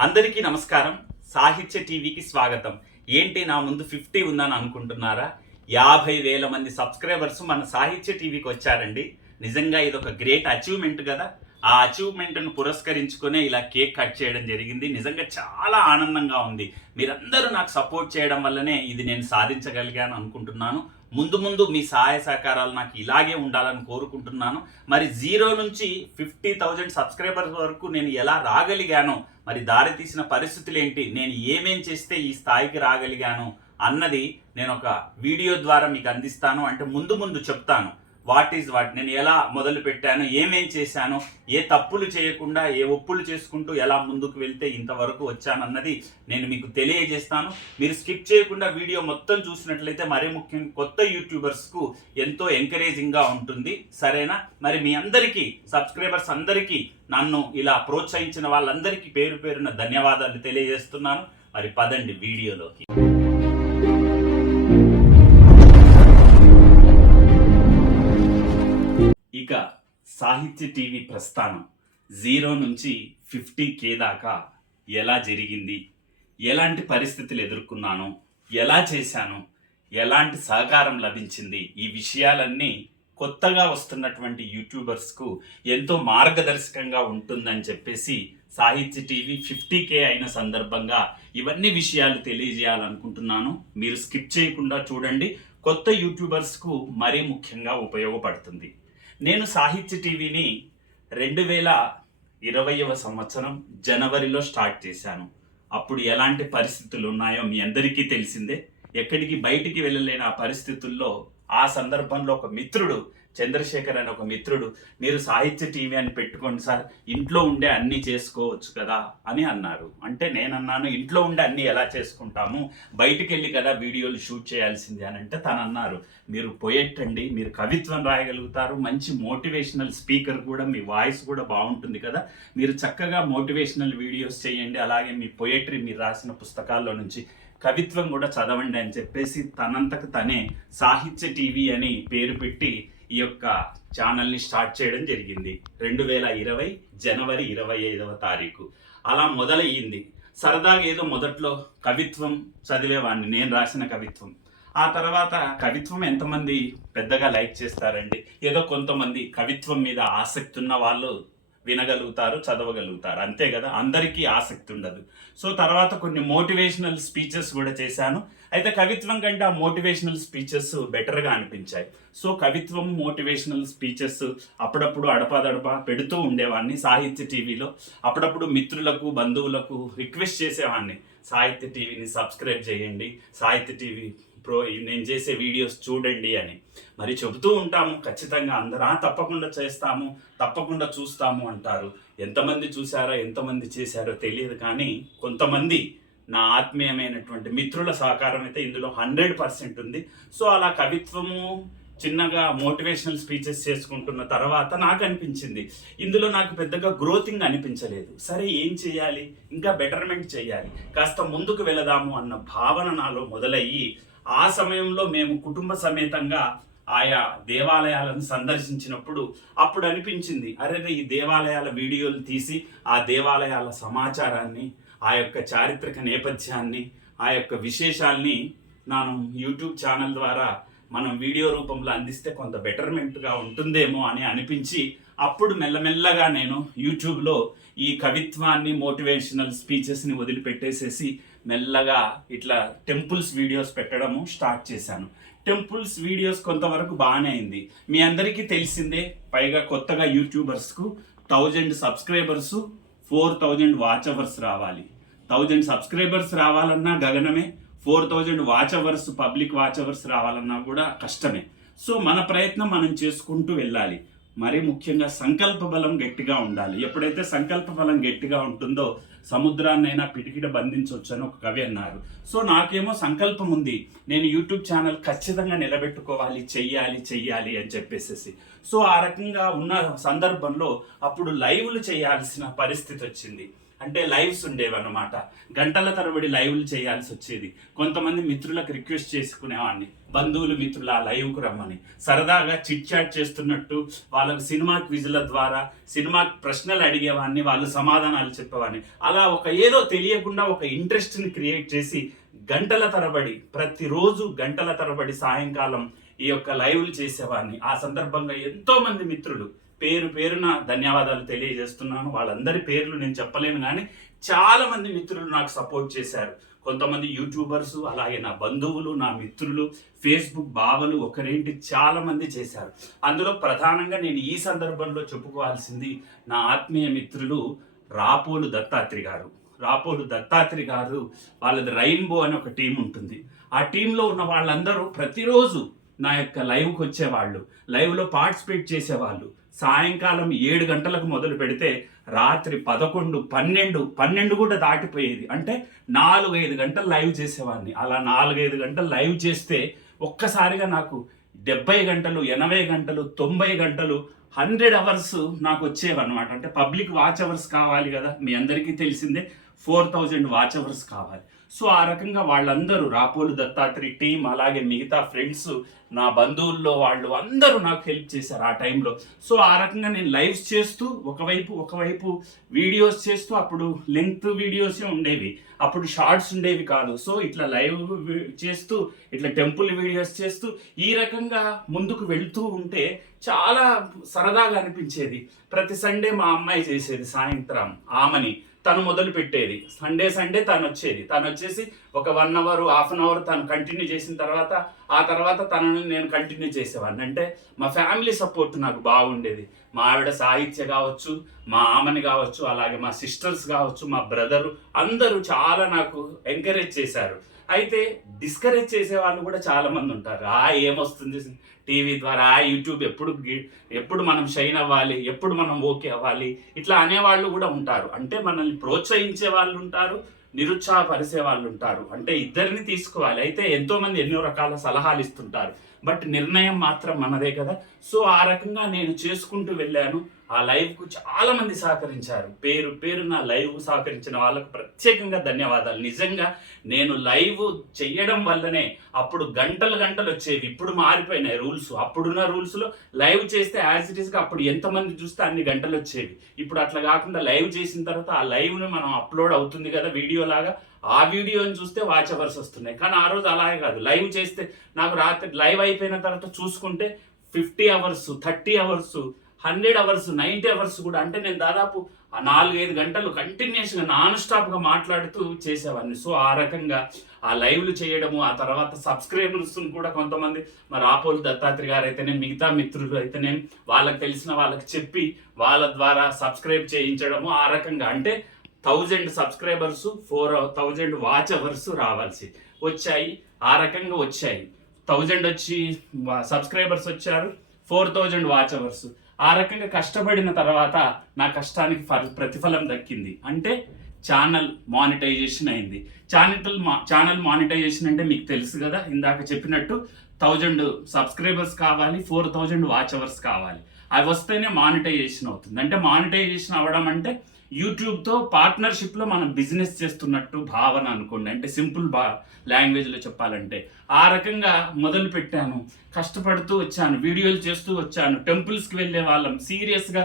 అందరికీ నమస్కారం. సాహిత్య టీవీకి స్వాగతం. ఏంటి నా ముందు ఫిఫ్టీ ఉందని అనుకుంటున్నారా? యాభై వేల మంది సబ్స్క్రైబర్స్ మన సాహిత్య టీవీకి వచ్చారండి. నిజంగా ఇది ఒక గ్రేట్ అచీవ్మెంట్ కదా. ఆ అచీవ్మెంట్ను పురస్కరించుకునే ఇలా కేక్ కట్ చేయడం జరిగింది. నిజంగా చాలా ఆనందంగా ఉంది. మీరందరూ నాకు సపోర్ట్ చేయడం వల్లనే ఇది నేను సాధించగలిగాను అనుకుంటున్నాను. ముందు ముందు మీ సహాయ సహకారాలు నాకు ఇలాగే ఉండాలని కోరుకుంటున్నాను. మరి జీరో నుంచి ఫిఫ్టీ థౌజండ్ సబ్స్క్రైబర్స్ వరకు నేను ఎలా రాగలిగాను మరి దారి తీసిన పరిస్థితులు ఏంటి నేను ఏమేం చేస్తే ఈ స్థాయికి రాగలిగాను అన్నది నేను ఒక వీడియో ద్వారా మీకు అందిస్తాను. అంటే ముందు ముందు చెప్తాను. వాట్ ఈజ్ వాట్ నేను ఎలా మొదలు పెట్టాను ఏమేం చేశాను ఏ తప్పులు చేయకుండా ఏ ఒప్పులు చేసుకుంటూ ఎలా ముందుకు వెళ్తే ఇంతవరకు వచ్చానన్నది నేను మీకు తెలియజేస్తాను. మీరు స్కిప్ చేయకుండా వీడియో మొత్తం చూసినట్లయితే మరీ ముఖ్యంగా కొత్త యూట్యూబర్స్కు ఎంతో ఎంకరేజింగ్గా ఉంటుంది. సరేనా? మరి మీ అందరికీ సబ్స్క్రైబర్స్ అందరికీ నన్ను ఇలా ప్రోత్సహించిన వాళ్ళందరికీ పేరు పేరున ధన్యవాదాలు తెలియజేస్తున్నాను. మరి పదండి వీడియోలోకి. సాహిత్య టీవీ ప్రస్థానం జీరో నుంచి ఫిఫ్టీ కే దాకా ఎలా జరిగింది? ఎలాంటి పరిస్థితులు ఎదుర్కొన్నాను? ఎలా చేశాను? ఎలాంటి సహకారం లభించింది? ఈ విషయాలన్నీ కొత్తగా వస్తున్నటువంటి యూట్యూబర్స్కు ఎంతో మార్గదర్శకంగా ఉంటుందని చెప్పేసి సాహిత్య టీవీ ఫిఫ్టీ కే అయిన సందర్భంగా ఇవన్నీ విషయాలు తెలియజేయాలనుకుంటున్నాను. మీరు స్కిప్ చేయకుండా చూడండి. కొత్త యూట్యూబర్స్కు మరీ ముఖ్యంగా ఉపయోగపడుతుంది. నేను సాహిత్య టీవీని రెండు వేల ఇరవైవ సంవత్సరం జనవరిలో స్టార్ట్ చేశాను. అప్పుడు ఎలాంటి పరిస్థితులు ఉన్నాయో మీ అందరికీ తెలిసిందే. ఎక్కడికి బయటికి వెళ్ళలేని ఆ పరిస్థితుల్లో ఆ సందర్భంలో ఒక మిత్రుడు చంద్రశేఖర్ అనే ఒక మిత్రుడు మీరు సాహిత్య టీవీ అని పెట్టుకోండి సార్ ఇంట్లో ఉండే అన్నీ చేసుకోవచ్చు కదా అని అన్నారు. అంటే నేనన్నాను ఇంట్లో ఉండే అన్నీ ఎలా చేసుకుంటాము? బయటికి వెళ్ళి కదా వీడియోలు షూట్ చేయాల్సింది అని అంటే తను అన్నారు. మీరు పొయెట్ అండి మీరు కవిత్వం రాయగలుగుతారు మంచి మోటివేషనల్ స్పీకర్ కూడా మీ వాయిస్ కూడా బాగుంటుంది కదా. మీరు చక్కగా మోటివేషనల్ వీడియోస్ చేయండి అలాగే మీ పొయెట్రీ మీరు రాసిన పుస్తకాల్లో నుంచి కవిత్వం కూడా చదవండి అని చెప్పేసి తనంతకు తనే సాహిత్య టీవీ అని పేరు పెట్టి ఈ యొక్క ఛానల్ని స్టార్ట్ చేయడం జరిగింది. రెండు వేల ఇరవై జనవరి ఇరవై ఐదవ తారీఖు. అలా మొదలయ్యింది. సరదాగా ఏదో మొదట్లో కవిత్వం చదివేవాడిని నేను రాసిన కవిత్వం. ఆ తర్వాత కవిత్వం ఎంతమంది పెద్దగా లైక్ చేస్తారండి? ఏదో కొంతమంది కవిత్వం మీద ఆసక్తి ఉన్న వాళ్ళు వినగలుగుతారు చదవగలుగుతారు. అంతే కదా? అందరికీ ఆసక్తి ఉండదు. సో తర్వాత కొన్ని మోటివేషనల్ స్పీచెస్ కూడా చేశాను. అయితే కవిత్వం కంటే ఆ మోటివేషనల్ స్పీచెస్ బెటర్గా అనిపించాయి. సో కవిత్వం మోటివేషనల్ స్పీచెస్ అప్పుడప్పుడు అడపాదడపా పెడుతూ ఉండేవాడిని సాహిత్య టీవీలో. అప్పుడప్పుడు మిత్రులకు బంధువులకు రిక్వెస్ట్ చేసేవాడిని సాహిత్య టీవీని సబ్స్క్రైబ్ చేయండి. సాహిత్య టీవీ ప్రో నేను చేసే వీడియోస్ చూడండి అని. మరి చెబుతూ ఉంటాము ఖచ్చితంగా అందరూ తప్పకుండా చేస్తాము తప్పకుండా చూస్తాము అంటారు. ఎంతమంది చూశారో ఎంతమంది చేశారో తెలియదు కానీ కొంతమంది నా ఆత్మీయమైనటువంటి మిత్రుల సహకారం అయితే ఇందులో హండ్రెడ్ పర్సెంట్ ఉంది. సో అలా కవిత్వము చిన్నగా మోటివేషనల్ స్పీచెస్ చేసుకుంటున్న తర్వాత నాకు అనిపించింది. ఇందులో నాకు పెద్దగా గ్రోతింగ్ అనిపించలేదు. సరే ఏం చేయాలి? ఇంకా బెటర్మెంట్ చేయాలి. కాస్త ముందుకు వెళదాము అన్న భావన నాలో మొదలయ్యి ఆ సమయంలో మేము కుటుంబ సమేతంగా ఆయా దేవాలయాలను సందర్శించినప్పుడు అప్పుడు అనిపించింది అరే ఈ దేవాలయాల వీడియోలు తీసి ఆ దేవాలయాల సమాచారాన్ని ఆ యొక్క చారిత్రక నేపథ్యాన్ని ఆ యొక్క విశేషాల్ని ನಾನು యూట్యూబ్ ఛానల్ ద్వారా మనం వీడియో రూపంలో అందిస్తే కొంత బెటర్మెంట్గా ఉంటుందేమో అని అనిపించి అప్పుడు మెల్లమెల్లగా నేను యూట్యూబ్లో ఈ కవిత్వాన్ని మోటివేషనల్ స్పీచెస్ని వదిలిపెట్టేసేసి మెల్లగా ఇట్లా టెంపుల్స్ వీడియోస్ పెట్టడము స్టార్ట్ చేశాను. టెంపుల్స్ వీడియోస్ కొంతవరకు బాగానే అయింది. మీ అందరికీ తెలిసిందే పైగా కొత్తగా యూట్యూబర్స్కు thousand subscribers four thousand watch hours రావాలి. థౌజండ్ సబ్స్క్రైబర్స్ రావాలన్నా గగనమే four thousand watch hours public watch hours రావాలన్నా కూడా కష్టమే. సో మన ప్రయత్నం మనం చేసుకుంటూ వెళ్ళాలి. మరీ ముఖ్యంగా సంకల్ప బలం గట్టిగా ఉండాలి. ఎప్పుడైతే సంకల్ప బలం గట్టిగా ఉంటుందో సముద్రాన్నైనా పిటికిట బంధించవచ్చు అని ఒక కవి అన్నారు. సో నాకేమో సంకల్పం ఉంది. నేను యూట్యూబ్ ఛానల్ ఖచ్చితంగా నిలబెట్టుకోవాలి చెయ్యాలి చెయ్యాలి అని చెప్పేసేసి. సో ఆ రకంగా ఉన్న సందర్భంలో అప్పుడు లైవ్లు చేయాల్సిన పరిస్థితి వచ్చింది. అంటే లైవ్స్ ఉండేవి అన్నమాట గంటల తరబడి లైవ్లు చేయాల్సి వచ్చేది. కొంతమంది మిత్రులకు రిక్వెస్ట్ చేసుకునేవాడిని. బంధువులు మిత్రులు ఆ లైవ్కు రమ్మని. సరదాగా చిట్ చాట్ చేస్తున్నట్టు వాళ్ళకు సినిమా క్విజుల ద్వారా సినిమా ప్రశ్నలు అడిగేవాడిని వాళ్ళు సమాధానాలు చెప్పేవాడిని. అలా ఒక ఏదో తెలియకుండా ఒక ఇంట్రెస్ట్ని క్రియేట్ చేసి గంటల తరబడి ప్రతిరోజు గంటల తరబడి సాయంకాలం ఈ యొక్క లైవ్లు చేసేవాడిని. ఆ సందర్భంగా ఎంతోమంది మిత్రులు పేరు పేరున ధన్యవాదాలు తెలియజేస్తున్నాను. వాళ్ళందరి పేర్లు నేను చెప్పలేను కానీ చాలామంది మిత్రులు నాకు సపోర్ట్ చేశారు. కొంతమంది యూట్యూబర్స్ అలాగే నా బంధువులు నా మిత్రులు ఫేస్బుక్ బావలు ఒకరేంటి చాలామంది చేశారు. అందులో ప్రధానంగా నేను ఈ సందర్భంలో చెప్పుకోవాల్సింది నా ఆత్మీయ మిత్రులు రాపోలు దత్తాత్రి గారు. రాపోలు దత్తాత్రి గారు వాళ్ళది రైన్బో అని ఒక టీం ఉంటుంది. ఆ టీంలో ఉన్న వాళ్ళందరూ ప్రతిరోజు నా యొక్క లైవ్కి వచ్చేవాళ్ళు. లైవ్లో పార్టిసిపేట్ చేసేవాళ్ళు. సాయంకాలం ఏడు గంటలకు మొదలు పెడితే రాత్రి పదకొండు పన్నెండు పన్నెండు కూడా దాటిపోయేది. అంటే నాలుగైదు గంటలు లైవ్ చేసేవాడిని. అలా నాలుగైదు గంటలు లైవ్ చేస్తే ఒక్కసారిగా నాకు డెబ్బై గంటలు ఎనభై గంటలు తొంభై గంటలు హండ్రెడ్ అవర్స్ నాకు వచ్చేవన్నమాట. అంటే పబ్లిక్ వాచ్ అవర్స్ కావాలి కదా. మీ అందరికీ తెలిసిందే ఫోర్ థౌజండ్ వాచ్ అవర్స్ కావాలి. సో ఆ రకంగా వాళ్ళందరూ రాపోలు దత్తాత్రి టీం అలాగే మిగతా ఫ్రెండ్స్ నా బంధువుల్లో వాళ్ళు అందరూ నాకు హెల్ప్ చేశారు ఆ టైంలో సో ఆ రకంగా నేను లైవ్స్ చేస్తూ ఒకవైపు ఒకవైపు వీడియోస్ చేస్తూ అప్పుడు లెంగ్త్ వీడియోసే ఉండేవి. అప్పుడు షార్ట్స్ ఉండేవి కాదు. సో ఇట్లా లైవ్ చేస్తూ ఇట్లా టెంపుల్ వీడియోస్ చేస్తూ ఈ రకంగా ముందుకు వెళ్తూ ఉంటే చాలా సరదాగా అనిపించేది. ప్రతి సండే మా అమ్మాయి చేసేది సాయంత్రం ఆమెని. తను మొదలు పెట్టేది. సండే సండే తను వచ్చేది. తను వచ్చేసి ఒక one hour half an hour తను కంటిన్యూ చేసిన తర్వాత ఆ తర్వాత తనని నేను కంటిన్యూ చేసేవాడిని. అంటే మా ఫ్యామిలీ సపోర్ట్ నాకు బాగుండేది. మా ఆవిడ సాహిత్య కావచ్చు మా ఆమెని కావచ్చు అలాగే మా సిస్టర్స్ కావచ్చు మా బ్రదరు అందరూ చాలా నాకు ఎంకరేజ్ చేశారు. అయితే డిస్కరేజ్ చేసే వాళ్ళు కూడా చాలామంది ఉంటారు. ఆ ఏమొస్తుంది? టీవీ ద్వారా ఆ యూట్యూబ్ ఎప్పుడు ఎప్పుడు మనం షైన్ అవ్వాలి ఎప్పుడు మనం ఓకే అవ్వాలి ఇట్లా అనేవాళ్ళు కూడా ఉంటారు. అంటే మనల్ని ప్రోత్సహించే వాళ్ళు ఉంటారు నిరుత్సాహపరిచే వాళ్ళు ఉంటారు. అంటే ఇద్దరిని తీసుకోవాలి. అయితే ఎంతోమంది ఎన్నో రకాల సలహాలు ఇస్తుంటారు. బట్ నిర్ణయం మాత్రం మనదే కదా. సో ఆ రకంగా నేను చేసుకుంటూ వెళ్ళాను. ఆ లైవ్కు చాలామంది సహకరించారు. పేరు పేరు నా లైవ్ సహకరించిన వాళ్ళకు ప్రత్యేకంగా ధన్యవాదాలు. నిజంగా నేను లైవ్ చేయడం వల్లనే అప్పుడు గంటలు గంటలు వచ్చేవి. ఇప్పుడు మారిపోయినాయి రూల్స్ అప్పుడున్న రూల్స్లో లైవ్ చేస్తే యాజ్ ఇట్ ఈస్గా అప్పుడు ఎంతమంది చూస్తే అన్ని గంటలు వచ్చేవి. ఇప్పుడు అట్లా కాకుండా లైవ్ చేసిన తర్వాత ఆ లైవ్ను మనం అప్లోడ్ అవుతుంది కదా వీడియో లాగా. ఆ వీడియోని చూస్తే వాచ్ అవర్స్ వస్తున్నాయి. కానీ ఆ రోజు అలాగే కాదు. లైవ్ చేస్తే నాకు రాత్రి లైవ్ అయిపోయిన తర్వాత చూసుకుంటే fifty hours thirty hours hundred hours ninety hours కూడా. అంటే నేను దాదాపు నాలుగైదు గంటలు కంటిన్యూస్గా నాన్ స్టాప్గా మాట్లాడుతూ చేసేవాడిని. సో ఆ రకంగా ఆ లైవ్లు చేయడము ఆ తర్వాత సబ్స్క్రైబర్స్ కూడా కొంతమంది మరి ఆపోలు దత్తాత్రి గారు అయితేనే మిగతా మిత్రులు అయితేనే వాళ్ళకి తెలిసిన వాళ్ళకి చెప్పి వాళ్ళ ద్వారా సబ్స్క్రైబ్ చేయించడము ఆ రకంగా. అంటే thousand subscribers four thousand watch hours రావాల్సి వచ్చాయి. ఆ రకంగా వచ్చాయి. థౌజండ్ వచ్చి సబ్స్క్రైబర్స్ వచ్చారు. Four thousand watch hours. ఆ రకంగా కష్టపడిన తర్వాత నా కష్టానికి ఫ- ప్రతిఫలం దక్కింది. అంటే ఛానల్ మానిటైజేషన్ అయింది. ఛానల్ మా ఛానల్ మానిటైజేషన్ అంటే మీకు తెలుసు కదా ఇందాక చెప్పినట్టు థౌజండ్ సబ్స్క్రైబర్స్ కావాలి ఫోర్ థౌజండ్ వాచ్ అవర్స్ కావాలి. అవి వస్తేనే మానిటైజేషన్ అవుతుంది. అంటే మానిటైజేషన్ అవ్వడం అంటే యూట్యూబ్తో పార్ట్నర్షిప్లో మనం బిజినెస్ చేస్తున్నట్టు భావన అనుకోండి. అంటే సింపుల్ బా లాంగ్వేజ్లో చెప్పాలంటే. ఆ రకంగా మొదలు పెట్టాను. కష్టపడుతూ వచ్చాను. వీడియోలు చేస్తూ వచ్చాను. టెంపుల్స్కి వెళ్ళే వాళ్ళం. సీరియస్గా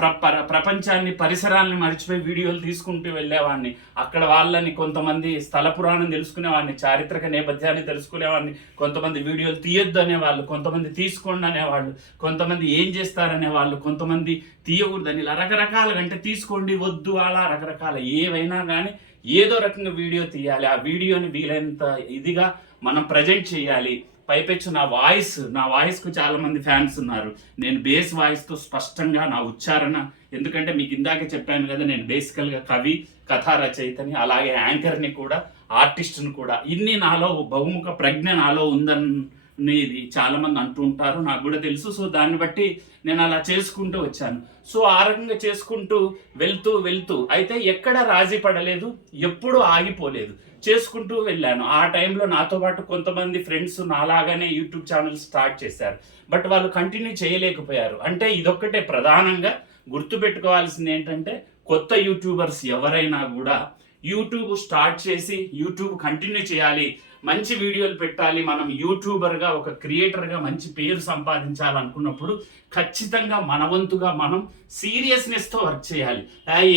ప్ర ప్రపంచాన్ని పరిసరాల్ని మర్చిపోయి వీడియోలు తీసుకుంటూ వెళ్ళేవాడిని. అక్కడ వాళ్ళని కొంతమంది స్థల పురాణం తెలుసుకునేవాడిని. చారిత్రక నేపథ్యాన్ని తెలుసుకునేవాడిని. కొంతమంది వీడియోలు తీయొద్దు అనేవాళ్ళు. కొంతమంది తీసుకోండి అనేవాళ్ళు. కొంతమంది ఏం చేస్తారనే వాళ్ళు కొంతమంది తీయకూడదని ఇలా రకరకాలుగా అంటే తీసుకోండి వద్దు అలా రకరకాల ఏవైనా కానీ ఏదో రకంగా వీడియో తీయాలి. ఆ వీడియోని వీలైనంత ఇదిగా మనం ప్రజెంట్ చేయాలి. పైపెచ్చు నా వాయిస్. నా వాయిస్కు చాలామంది ఫ్యాన్స్ ఉన్నారు. నేను బేస్ వాయిస్తో స్పష్టంగా నా ఉచ్చారణ ఎందుకంటే మీకు ఇందాక చెప్పాను కదా నేను బేసికల్గా కవి కథా రచయితని అలాగే యాంకర్ని కూడా ఆర్టిస్ట్ని కూడా. ఇన్ని నాలో బహుముఖ ప్రజ్ఞ నాలో ఉందని చాలామంది అంటూ ఉంటారు. నాకు కూడా తెలుసు. సో దాన్ని బట్టి నేను అలా చేసుకుంటూ వచ్చాను. సో ఆ రకంగా చేసుకుంటూ వెళ్తూ వెళ్తూ అయితే ఎక్కడ రాజీ పడలేదు ఎప్పుడూ ఆగిపోలేదు. చేసుకుంటూ వెళ్ళాను. ఆ టైంలో నాతో పాటు కొంతమంది ఫ్రెండ్స్ నాలాగానే యూట్యూబ్ ఛానల్ స్టార్ట్ చేశారు. బట్ వాళ్ళు కంటిన్యూ చేయలేకపోయారు. అంటే ఇదొక్కటే ప్రధానంగా గుర్తుపెట్టుకోవాల్సింది ఏంటంటే కొత్త యూట్యూబర్స్ ఎవరైనా కూడా యూట్యూబ్ స్టార్ట్ చేసి యూట్యూబ్ కంటిన్యూ చేయాలి. మంచి వీడియోలు పెట్టాలి మనం యూట్యూబర్గా ఒక క్రియేటర్గా మంచి పేరు సంపాదించాలనుకున్నప్పుడు ఖచ్చితంగా మన వంతుగా మనం సీరియస్నెస్తో వర్క్ చేయాలి.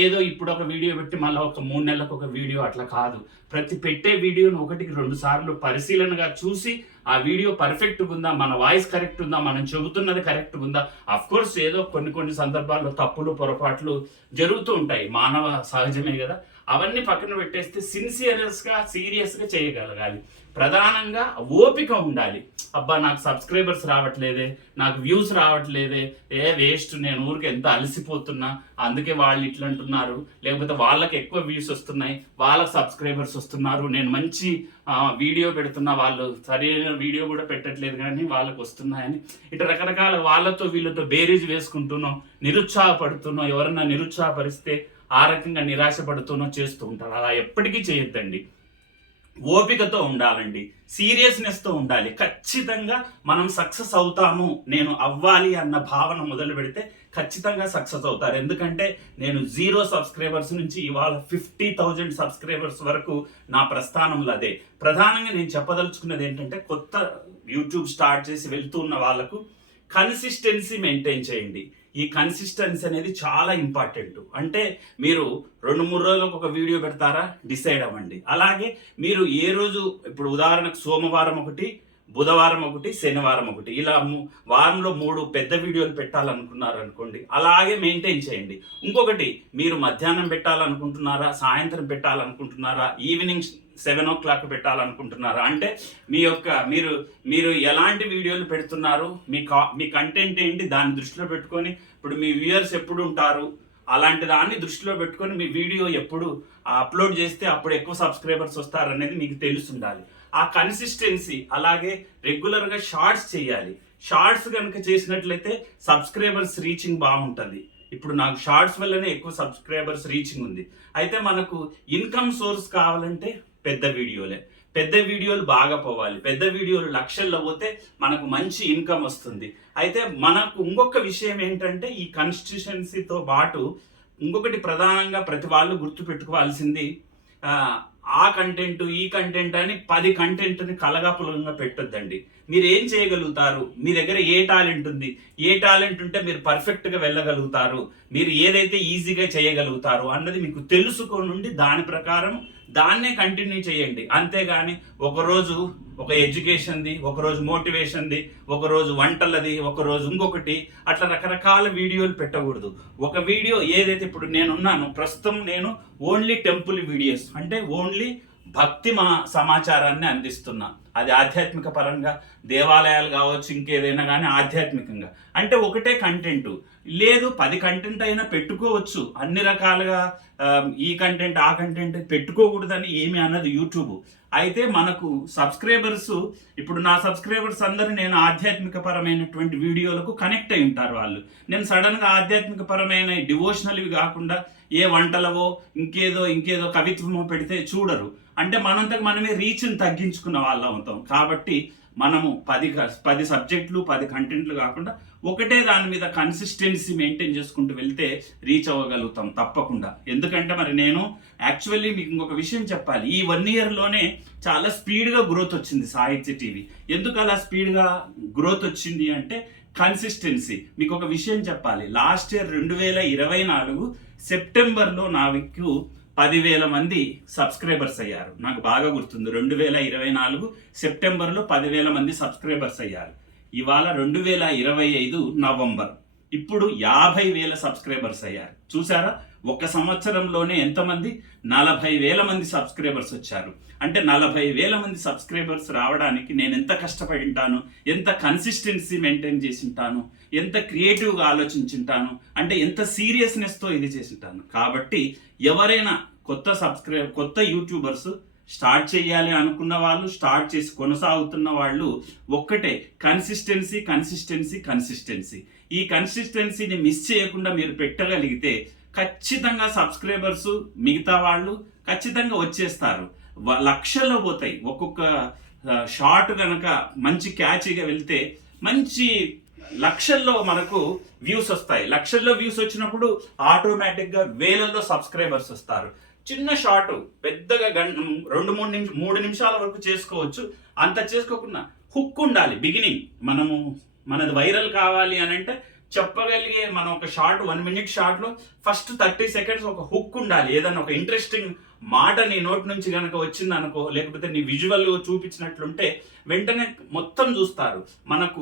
ఏదో ఇప్పుడు ఒక వీడియో పెట్టి మళ్ళీ ఒక మూడు నెలలకు ఒక వీడియో అట్లా కాదు. ప్రతి పెట్టే వీడియోను ఒకటికి రెండు సార్లు పరిశీలనగా చూసి ఆ వీడియో పర్ఫెక్ట్ ఉందా మన వాయిస్ కరెక్ట్ ఉందా మనం చెబుతున్నది కరెక్ట్ ఉందా అఫ్ కోర్స్ ఏదో కొన్ని కొన్ని సందర్భాల్లో తప్పులు పొరపాట్లు జరుగుతూ ఉంటాయి. మానవ సహజమే కదా. అవన్నీ పక్కన పెట్టేస్తే సిన్సియర్స్గా సీరియస్గా చేయగలగాలి. ప్రధానంగా ఓపిక ఉండాలి. అబ్బా నాకు సబ్స్క్రైబర్స్ రావట్లేదే నాకు వ్యూస్ రావట్లేదే ఏ వేస్ట్ నేను ఊరికి ఎంత అలసిపోతున్నా అందుకే వాళ్ళు ఇట్లా అంటున్నారు లేకపోతే వాళ్ళకి ఎక్కువ వ్యూస్ వస్తున్నాయి వాళ్ళకి సబ్స్క్రైబర్స్ వస్తున్నారు. నేను మంచి వీడియో పెడుతున్నా వాళ్ళు సరైన వీడియో కూడా పెట్టట్లేదు కానీ వాళ్ళకి వస్తున్నాయని. ఇట్లా రకరకాల వాళ్ళతో వీళ్ళతో బేరీజ్ వేసుకుంటున్నాం నిరుత్సాహపడుతున్నాం. ఎవరన్నా నిరుత్సాహపరిస్తే ఆ రకంగా నిరాశపడుతూనో చేస్తూ ఉంటారు. అలా ఎప్పటికీ చేయొద్దండి. ఓపికతో ఉండాలండి. సీరియస్నెస్తో ఉండాలి. ఖచ్చితంగా మనం సక్సెస్ అవుతాము నేను అవ్వాలి అన్న భావన మొదలు పెడితే ఖచ్చితంగా సక్సెస్ అవుతారు. ఎందుకంటే నేను జీరో సబ్స్క్రైబర్స్ నుంచి ఇవాళ ఫిఫ్టీ థౌజండ్ సబ్స్క్రైబర్స్ వరకు నా ప్రస్థానంలో అదే. ప్రధానంగా నేను చెప్పదలుచుకున్నది ఏంటంటే కొత్త యూట్యూబ్ స్టార్ట్ చేసి వెళ్తూ ఉన్న వాళ్ళకు కన్సిస్టెన్సీ మెయింటైన్ చేయండి. ఈ కన్సిస్టెన్సీ అనేది చాలా ఇంపార్టెంట్ అంటే మీరు రెండు మూడు రోజులకు ఒక వీడియో పెడతారా? డిసైడ్ అవ్వండి. అలాగే మీరు ఏ రోజు ఇప్పుడు ఉదాహరణకు సోమవారం ఒకటి బుధవారం ఒకటి శనివారం ఒకటి ఇలా వారంలో మూడు పెద్ద వీడియోలు పెట్టాలనుకున్నారు అనుకోండి అలాగే మెయింటైన్ చేయండి. ఇంకొకటి మీరు మధ్యాహ్నం పెట్టాలనుకుంటున్నారా? సాయంత్రం పెట్టాలనుకుంటున్నారా? ఈవినింగ్ సెవెన్ ఓ క్లాక్ పెట్టాలనుకుంటున్నారా. అంటే మీ యొక్క మీరు మీరు ఎలాంటి వీడియోలు పెడుతున్నారు? మీ కా మీ కంటెంట్ ఏంటి? దాన్ని దృష్టిలో పెట్టుకొని ఇప్పుడు మీ వ్యూయర్స్ ఎప్పుడు ఉంటారు? అలాంటి దాన్ని దృష్టిలో పెట్టుకొని మీ వీడియో ఎప్పుడు అప్లోడ్ చేస్తే అప్పుడు ఎక్కువ సబ్స్క్రైబర్స్ వస్తారు అనేది మీకు తెలుసుండాలి. ఆ కన్సిస్టెన్సీ అలాగే రెగ్యులర్గా షార్ట్స్ చేయాలి. షార్ట్స్ కనుక చేసినట్లయితే సబ్స్క్రైబర్స్ రీచింగ్ బాగుంటుంది. ఇప్పుడు నాకు షార్ట్స్ వల్లనే ఎక్కువ సబ్స్క్రైబర్స్ రీచింగ్ ఉంది. అయితే మనకు ఇన్కమ్ సోర్స్ కావాలంటే పెద్ద వీడియోలే. పెద్ద వీడియోలు బాగా పోవాలి. పెద్ద వీడియోలు లక్షల్లో పోతే మనకు మంచి ఇన్కమ్ వస్తుంది. అయితే మనకు ఇంకొక విషయం ఏంటంటే ఈ కాన్స్టిట్యూషన్సీతో పాటు ఇంకొకటి ప్రధానంగా ప్రతి వాళ్ళు గుర్తుపెట్టుకోవాల్సింది ఆ, ఆ కంటెంట్ ఈ కంటెంట్ అని పది కంటెంట్ని కలగాపులంగా పెట్టొద్దండి. మీరు ఏం చేయగలుగుతారు? మీ దగ్గర ఏ టాలెంట్ ఉంది? ఏ టాలెంట్ ఉంటే మీరు పర్ఫెక్ట్గా వెళ్ళగలుగుతారు? మీరు ఏదైతే ఈజీగా చేయగలుగుతారు అన్నది మీకు తెలుసుకోనుండి దాని ప్రకారం దాన్నే కంటిన్యూ చేయండి. అంతేగాని ఒకరోజు ఒక ఎడ్యుకేషన్ది ఒకరోజు మోటివేషన్ది ఒకరోజు వంటలది ఒకరోజు ఇంకొకటి అట్లా రకరకాల వీడియోలు పెట్టకూడదు. ఒక వీడియో ఏదైతే ఇప్పుడు నేనున్నాను ప్రస్తుతం నేను ఓన్లీ టెంపుల్ వీడియోస్ అంటే ఓన్లీ భక్తి మా సమాచారాన్ని అందిస్తున్నా. అది ఆధ్యాత్మిక పరంగా దేవాలయాలు కావచ్చు ఇంకేదైనా కానీ ఆధ్యాత్మికంగా. అంటే ఒకటే కంటెంట్ లేదు పది కంటెంట్ అయినా పెట్టుకోవచ్చు. అన్ని రకాలుగా ఈ కంటెంట్ ఆ కంటెంట్ పెట్టుకోకూడదని ఏమి అన్నది యూట్యూబ్. అయితే మనకు సబ్స్క్రైబర్స్ ఇప్పుడు నా సబ్స్క్రైబర్స్ అందరూ నేను ఆధ్యాత్మిక పరమైనటువంటి వీడియోలకు కనెక్ట్ అయి ఉంటారు వాళ్ళు. నేను సడన్గా ఆధ్యాత్మిక పరమైన డివోషనల్వి కాకుండా ఏ వంటలవో ఇంకేదో ఇంకేదో కవిత్వమో పెడితే చూడరు. అంటే మనంతకు మనమే రీచ్ని తగ్గించుకున్న వాళ్ళం అవుతాం. కాబట్టి మనము పది పది సబ్జెక్టులు పది కంటెంట్లు కాకుండా ఒకటే దాని మీద కన్సిస్టెన్సీ మెయింటైన్ చేసుకుంటూ వెళ్తే రీచ్ అవ్వగలుగుతాం తప్పకుండా. ఎందుకంటే మరి నేను యాక్చువల్లీ మీకు ఇంకొక విషయం చెప్పాలి. ఈ వన్ ఇయర్లోనే చాలా స్పీడ్గా గ్రోత్ వచ్చింది సాహిత్య టీవీ ఎందుకు అలా స్పీడ్గా గ్రోత్ వచ్చింది అంటే కన్సిస్టెన్సీ మీకు ఒక విషయం చెప్పాలి. లాస్ట్ ఇయర్ రెండు వేల ఇరవై నాలుగు సెప్టెంబర్లో నాకు పదివేల మంది సబ్స్క్రైబర్స్ అయ్యారు. నాకు బాగా గుర్తుంది. రెండు వేల ఇరవై నాలుగు సెప్టెంబర్లో పదివేల మంది సబ్స్క్రైబర్స్ అయ్యారు. ఇవాళ రెండు వేల ఇరవై ఐదు నవంబర్. ఇప్పుడు యాభై వేల సబ్స్క్రైబర్స్ అయ్యారు. చూసారా ఒక సంవత్సరంలోనే ఎంతమంది? నలభై వేల మంది సబ్స్క్రైబర్స్ వచ్చారు. అంటే నలభై వేల మంది సబ్స్క్రైబర్స్ రావడానికి నేను ఎంత కష్టపడి ఉంటాను? ఎంత కన్సిస్టెన్సీ మెయింటైన్ చేసి ఉంటాను? ఎంత క్రియేటివ్గా ఆలోచించుంటాను అంటే ఎంత సీరియస్నెస్తో ఇది చేసి ఉంటాను? కాబట్టి ఎవరైనా కొత్త సబ్స్క్రైబ్ కొత్త యూట్యూబర్స్ స్టార్ట్ చేయాలి అనుకున్న వాళ్ళు స్టార్ట్ చేసి కొనసాగుతున్న వాళ్ళు ఒక్కటే కన్సిస్టెన్సీ కన్సిస్టెన్సీ కన్సిస్టెన్సీ ఈ కన్సిస్టెన్సీని మిస్ చేయకుండా మీరు పెట్టగలిగితే ఖచ్చితంగా సబ్స్క్రైబర్స్ మిగతా వాళ్ళు ఖచ్చితంగా వచ్చేస్తారు. వ- లక్షల్లో పోతాయి. ఒక్కొక్క షార్ట్ కనుక మంచి క్యాచీగా వెళ్తే మంచి లక్షల్లో మనకు వ్యూస్ వస్తాయి. లక్షల్లో వ్యూస్ వచ్చినప్పుడు ఆటోమేటిక్గా వేలల్లో సబ్స్క్రైబర్స్ వస్తారు. చిన్న షార్ట్ పెద్దగా గం రెండు మూడు నిమిషం మూడు నిమిషాల వరకు చేసుకోవచ్చు. అంత చేసుకోకుండా హుక్ ఉండాలి. బిగినింగ్. మనము మనది వైరల్ కావాలి అని అంటే చెప్పగలిగే మనం ఒక షార్ట్ వన్ మినిట్ షార్ట్లో ఫస్ట్ థర్టీ సెకండ్స్ ఒక హుక్ ఉండాలి. ఏదన్నా ఒక ఇంట్రెస్టింగ్ మాట నీ నోటి నుంచి కనుక వచ్చింది అనుకో లేకపోతే నీ విజువల్ చూపించినట్లుంటే వెంటనే మొత్తం చూస్తారు. మనకు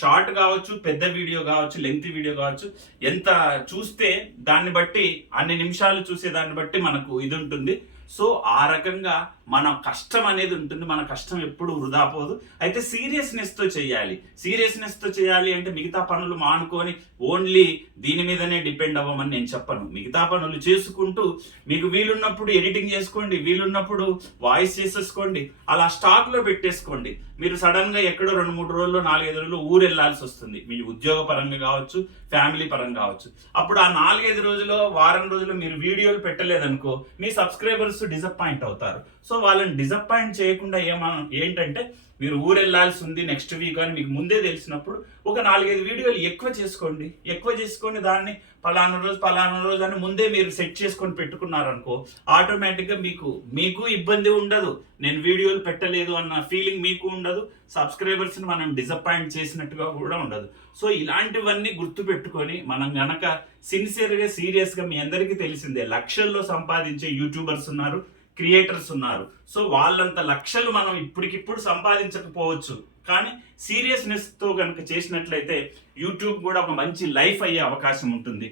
షార్ట్ కావచ్చు పెద్ద వీడియో కావచ్చు లెంత్ వీడియో కావచ్చు ఎంత చూస్తే దాన్ని బట్టి అన్ని నిమిషాలు చూసే దాన్ని బట్టి మనకు ఇది ఉంటుంది. సో ఆ రకంగా మన కష్టం అనేది ఉంటుంది మన కష్టం ఎప్పుడు వృధా పోదు. అయితే సీరియస్నెస్తో చేయాలి. సీరియస్నెస్తో చేయాలి అంటే మిగతా పనులు మానుకొని ఓన్లీ దీని మీదనే డిపెండ్ అవ్వమని నేను చెప్పను. మిగతా పనులు చేసుకుంటూ మీకు వీలున్నప్పుడు ఎడిటింగ్ చేసుకోండి వీలున్నప్పుడు వాయిస్ చేసేసుకోండి అలా స్టాక్లో పెట్టేసుకోండి. మీరు సడన్గా ఎక్కడో రెండు మూడు రోజుల్లో నాలుగైదు రోజులు ఊరు వెళ్ళాల్సి వస్తుంది. మీ ఉద్యోగ పరంగా కావచ్చు ఫ్యామిలీ పరంగా కావచ్చు. అప్పుడు ఆ నాలుగైదు రోజుల్లో వారం రోజుల్లో మీరు వీడియోలు పెట్టలేదనుకో మీ సబ్స్క్రైబర్స్ డిసప్పాయింట్ అవుతారు. సో వాళ్ళని డిసప్పాయింట్ చేయకుండా ఏమా ఏంటంటే మీరు ఊరు వెళ్ళాల్సి ఉంది నెక్స్ట్ వీక్ అని మీకు ముందే తెలిసినప్పుడు ఒక నాలుగైదు వీడియోలు ఎక్కువ చేసుకోండి. ఎక్కువ చేసుకొని దాన్ని పలానా రోజు పలానా రోజు అని ముందే మీరు సెట్ చేసుకొని పెట్టుకున్నారనుకో ఆటోమేటిక్గా మీకు మీకు ఇబ్బంది ఉండదు. నేను వీడియోలు పెట్టలేదు అన్న ఫీలింగ్ మీకు ఉండదు. సబ్స్క్రైబర్స్ని మనం డిసప్పాయింట్ చేసినట్టుగా కూడా ఉండదు. సో ఇలాంటివన్నీ గుర్తు పెట్టుకొని మనం గనక సిన్సియర్గా సీరియస్గా మీ అందరికీ తెలిసిందే. లక్షల్లో సంపాదించే యూట్యూబర్స్ ఉన్నారు. క్రియేటర్స్ ఉన్నారు. సో వాళ్ళంత లక్షలు మనం ఇప్పటికిప్పుడు సంపాదించకపోవచ్చు. కానీ సీరియస్నెస్తో కనుక చేసినట్లయితే యూట్యూబ్ కూడా ఒక మంచి లైఫ్ అయ్యే అవకాశం ఉంటుంది.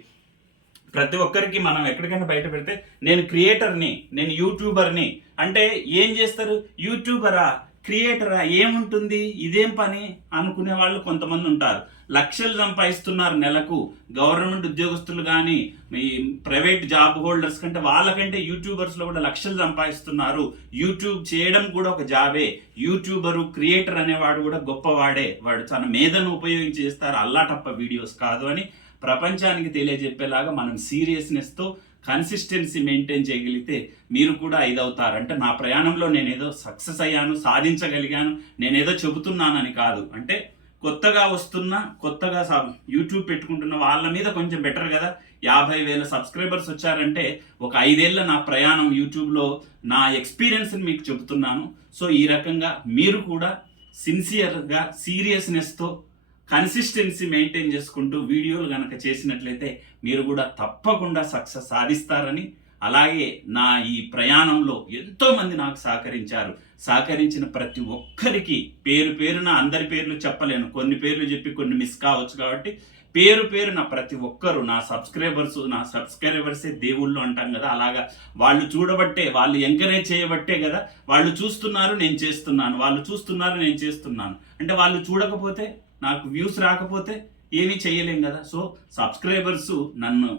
ప్రతి ఒక్కరికి మనం ఎక్కడికైనా బయట పెడితే నేను క్రియేటర్ని నేను యూట్యూబర్ని అంటే ఏం చేస్తారు? యూట్యూబరా? క్రియేటరా ఏముంటుంది? ఇదేం పని? అనుకునే వాళ్ళు కొంతమంది ఉంటారు. లక్షలు సంపాదిస్తున్నారు నెలకు. గవర్నమెంట్ ఉద్యోగస్తులు కానీ ఈ ప్రైవేట్ జాబ్ హోల్డర్స్ కంటే వాళ్ళకంటే యూట్యూబర్స్లో కూడా లక్షలు సంపాదిస్తున్నారు. యూట్యూబ్ చేయడం కూడా ఒక జాబే. యూట్యూబరు క్రియేటర్ అనేవాడు కూడా గొప్పవాడే. వాడు తన మేధను ఉపయోగించి చేస్తారు. అల్లాటప్ప వీడియోస్ కాదు అని ప్రపంచానికి తెలియజెప్పేలాగా మనం సీరియస్నెస్తో కన్సిస్టెన్సీ మెయింటైన్ చేయగలిగితే మీరు కూడా ఇదవుతారు అంటే నా ప్రయాణంలో నేనేదో సక్సెస్ అయ్యాను సాధించగలిగాను నేనేదో చెబుతున్నానని కాదు. అంటే కొత్తగా వస్తున్న కొత్తగా సబ్ యూట్యూబ్ పెట్టుకుంటున్న వాళ్ళ మీద కొంచెం బెటర్ కదా. యాభై వేల సబ్స్క్రైబర్స్ వచ్చారంటే ఒక ఐదేళ్ళ నా ప్రయాణం యూట్యూబ్లో నా ఎక్స్పీరియన్స్ని మీకు చెబుతున్నాను. సో ఈ రకంగా మీరు కూడా సిన్సియర్గా సీరియస్నెస్తో కన్సిస్టెన్సీ మెయింటైన్ చేసుకుంటూ వీడియోలు కనుక చేసినట్లయితే మీరు కూడా తప్పకుండా సక్సెస్ సాధిస్తారని అలాగే నా ఈ ప్రయాణంలో ఎంతోమంది నాకు సహకరించారు. సహకరించిన ప్రతి ఒక్కరికి పేరు పేరున అందరి పేర్లు చెప్పలేను. కొన్ని పేర్లు చెప్పి కొన్ని మిస్ కావచ్చు కాబట్టి పేరు పేరున ప్రతి ఒక్కరు నా సబ్స్క్రైబర్స్ నా సబ్స్క్రైబర్సే దేవుళ్ళు అంటాం కదా అలాగా వాళ్ళు చూడబట్టే వాళ్ళు ఎంకరేజ్ చేయబట్టే కదా వాళ్ళు చూస్తున్నారు నేను చేస్తున్నాను వాళ్ళు చూస్తున్నారు నేను చేస్తున్నాను. అంటే వాళ్ళు చూడకపోతే నాకు వ్యూస్ రాకపోతే ఏమీ చేయలేం కదా. సో సబ్స్క్రైబర్స్ నన్ను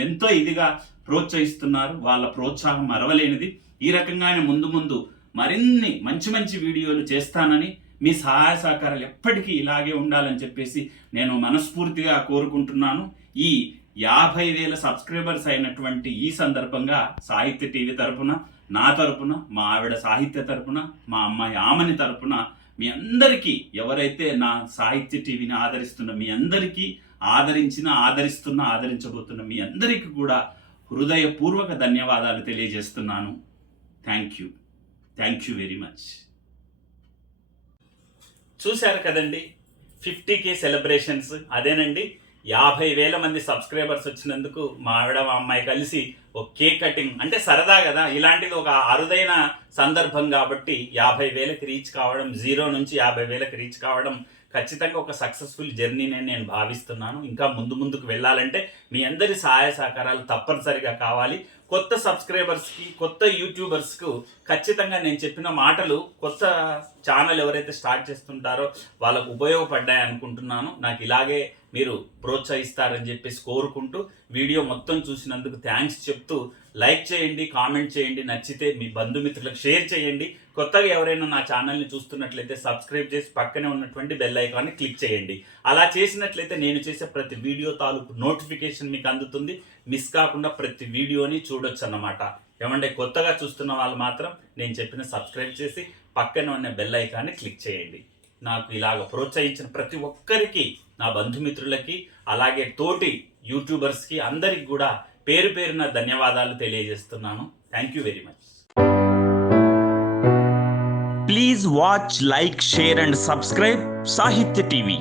ఎంతో ఇదిగా ప్రోత్సహిస్తున్నారు. వాళ్ళ ప్రోత్సాహం మరవలేనిది. ఈ రకంగానే ముందు ముందు మరిన్ని మంచి మంచి వీడియోలు చేస్తానని మీ సహాయ సహకారాలు ఎప్పటికీ ఇలాగే ఉండాలని చెప్పేసి నేను మనస్ఫూర్తిగా కోరుకుంటున్నాను. ఈ యాభై వేల సబ్స్క్రైబర్స్ అయినటువంటి ఈ సందర్భంగా సాహిత్య టీవీ తరపున నా తరపున మా ఆవిడ సాహిత్య తరపున మా అమ్మాయి ఆమని తరపున మీ అందరికీ ఎవరైతే నా సాహిత్య టీవీని ఆదరిస్తున్న మీ అందరికీ ఆదరించిన ఆదరిస్తున్న ఆదరించబోతున్న మీ అందరికీ కూడా హృదయపూర్వక ధన్యవాదాలు తెలియజేస్తున్నాను. Thank you thank you very much చూశారు కదండి ఫిఫ్టీ కే సెలబ్రేషన్స్ అదేనండి. యాభై వేల మంది సబ్స్క్రైబర్స్ వచ్చినందుకు మా ఆవిడ మా అమ్మాయి కలిసి ఒక కేక్ కటింగ్. అంటే సరదా కదా ఇలాంటిది ఒక అరుదైన సందర్భం కాబట్టి యాభై వేలకి రీచ్ కావడం జీరో నుంచి యాభై వేలకి రీచ్ కావడం ఖచ్చితంగా ఒక సక్సెస్ఫుల్ జర్నీనే నేను భావిస్తున్నాను. ఇంకా ముందు ముందుకు వెళ్ళాలంటే మీ అందరి సహాయ సహకారాలు తప్పనిసరిగా కావాలి. కొత్త సబ్స్క్రైబర్స్కి కొత్త యూట్యూబర్స్కు ఖచ్చితంగా నేను చెప్పిన మాటలు కొత్త ఛానల్ ఎవరైతే స్టార్ట్ చేస్తుంటారో వాళ్ళకు ఉపయోగపడ్డాయి అనుకుంటున్నాను. నాకు ఇలాగే మీరు ప్రోత్సహిస్తారని చెప్పేసి కోరుకుంటూ వీడియో మొత్తం చూసినందుకు థ్యాంక్స్ చెప్తూ లైక్ చేయండి కామెంట్ చేయండి నచ్చితే మీ బంధుమిత్రులకు షేర్ చేయండి. కొత్తగా ఎవరైనా నా ఛానల్ని చూస్తున్నట్లయితే సబ్స్క్రైబ్ చేసి పక్కనే ఉన్నటువంటి బెల్ ఐకాన్ని క్లిక్ చేయండి. అలా చేసినట్లయితే నేను చేసే ప్రతి వీడియో తాలూకు నోటిఫికేషన్ మీకు అందుతుంది. మిస్ కాకుండా ప్రతి వీడియోని చూడొచ్చు అన్నమాట ఏమంటే కొత్తగా చూస్తున్న వాళ్ళు మాత్రం నేను చెప్పిన సబ్స్క్రైబ్ చేసి పక్కనే ఉన్న బెల్ ఐకాన్ని క్లిక్ చేయండి. నాకు ఇలాగ ప్రోత్సహించిన ప్రతి ఒక్కరికి నా బంధుమిత్రులకి అలాగే తోటి యూట్యూబర్స్కి అందరికి కూడా పేరు పేరున ధన్యవాదాలు తెలియజేస్తున్నాను. Thank you very much please watch like share and subscribe Sahitya TV